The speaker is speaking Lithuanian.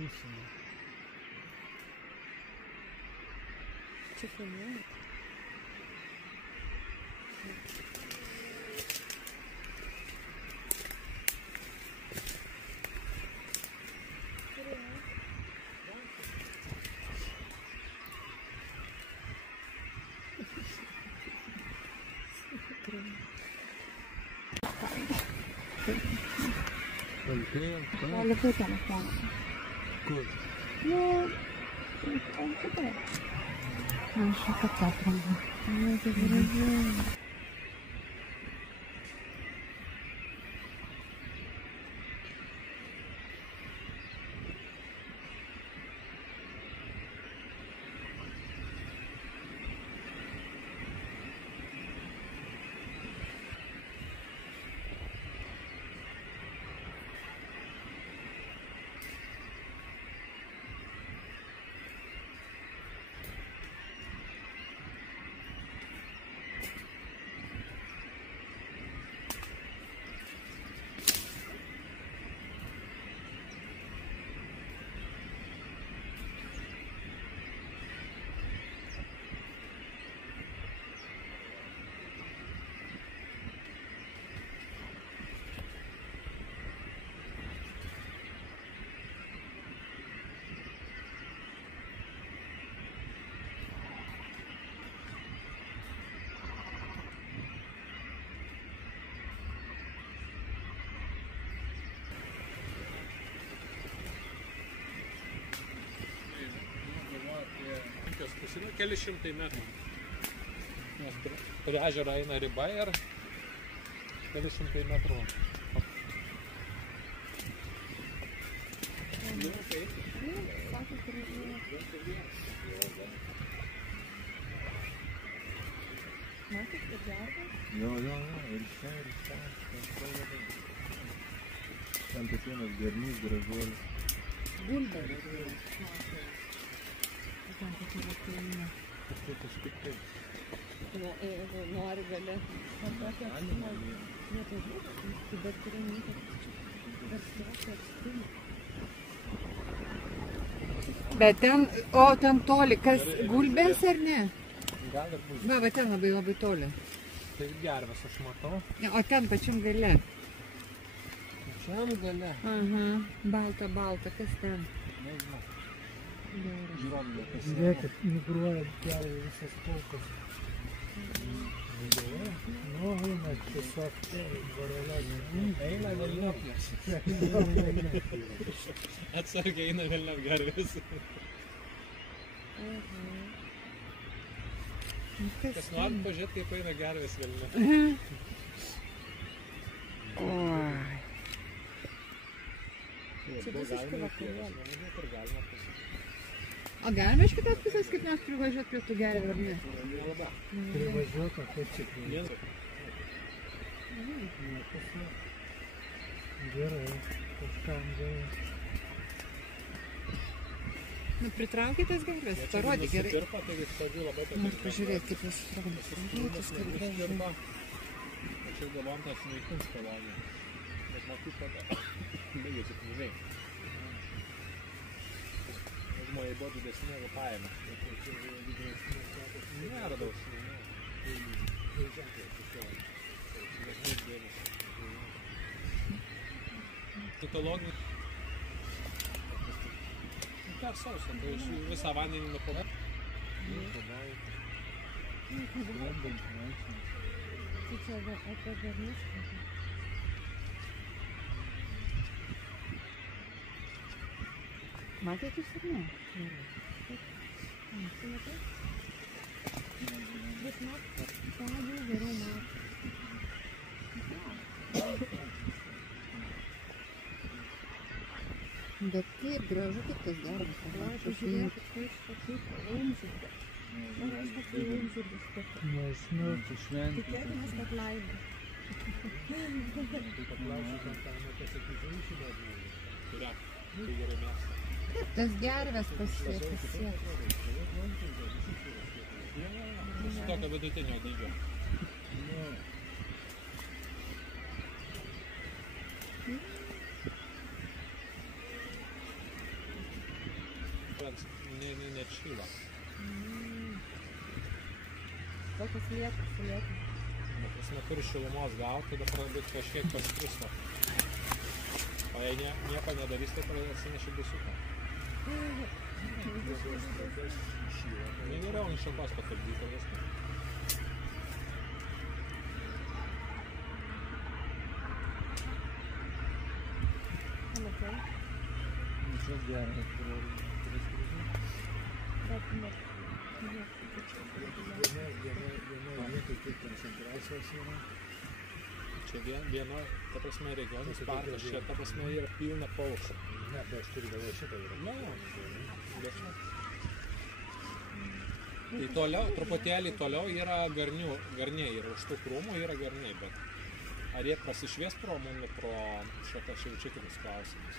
pusėje. Čia filmuojat? Palikai telefoną. Kur? Nu, ant kitą. Aš apie tą atranda. Nu, tai gražiai. Keli šimtai metrų. Nes prie ežero eina riba ir keli šimtai metrų. Matot, ir gervės? Jo, ir čia. Ten tas vienas gernys gražuolis. Gulbė. Ten tokia vakarina. Kažkaip taip. Jeigu nori gali. Ne, tai būtų, tai bet kurią minutę dar stokį atstumą. Bet ten, o ten toli, kas gulbės ar ne? Gal ir bus. Va, ten labai labai toli. Tai gervės aš matau. Ne, o ten pačiam gale. Pačiam gale. Aha, balta, kas ten? Nežinau. Gerai. Žiūrėkit, migruoja keliai visas pulkas. Nu, eina tiesiog varelė. Eina velniopės. Atsargiai eina velniop gervės. Kas nori pažiūrėti, kaip eina gervės velniop. Oi. Čia visiškai vakarėlė. O galima iš kitos pusės, kaip mes privažiuoti prie tų gervių, ar ne? Privažiuota, kaip čia privažiuota. Gerai, kažkam gerai. Nu, pritraukit tas gervės, parodyk gerai. Nors pažiūrėt, kaip jūs rodomas. Aš jau galvom tas naikins koloniją. Bet matyt, kad baigėsi pinigai. Žmonai buvo didesnė negu paėmė. Neradau šunų. Titologų. Per sausą, tai iš visą vandenį nupagai. Tai čia apie garnius. Matėt jūs ar ne? Matai? Bet pradžių geriau matau. Bet kaip gražu, kaip tas darbas. Žiūrėkit, kaip laumžirgis. Aš tokia laumžirgis. Nežinau, čia šventė. Tikėkimės, kad laimė. Tai paklausiu, kad tą pasakyti išėdė. Kurią? Tai gerai mėgsta. Kaip tas gervės pasieks? Su tokio vidutinio dydžio. neatšyla. Tokias lietas, lietas. Prasme, turi šilumos gauti, tada pradėt kažkiek paskristo. O jei nieko nedarys, tai pradėt atsineši busiuką. Negeriau ant šakos patardyti viską. Matai? Čia gerai, viena vietoj kiek koncentracijos yra. Čia viena, ta prasme, regioninis parkas, čia ta prasme yra pilna paukščių. Ne, tai aš turiu galvoje šitą yra. Na, tai toliau, truputėlį toliau yra garniai, yra už tų krūmų yra garniai, bet ar jie prasišvies pro šitą čia jau čia kitus klausimus.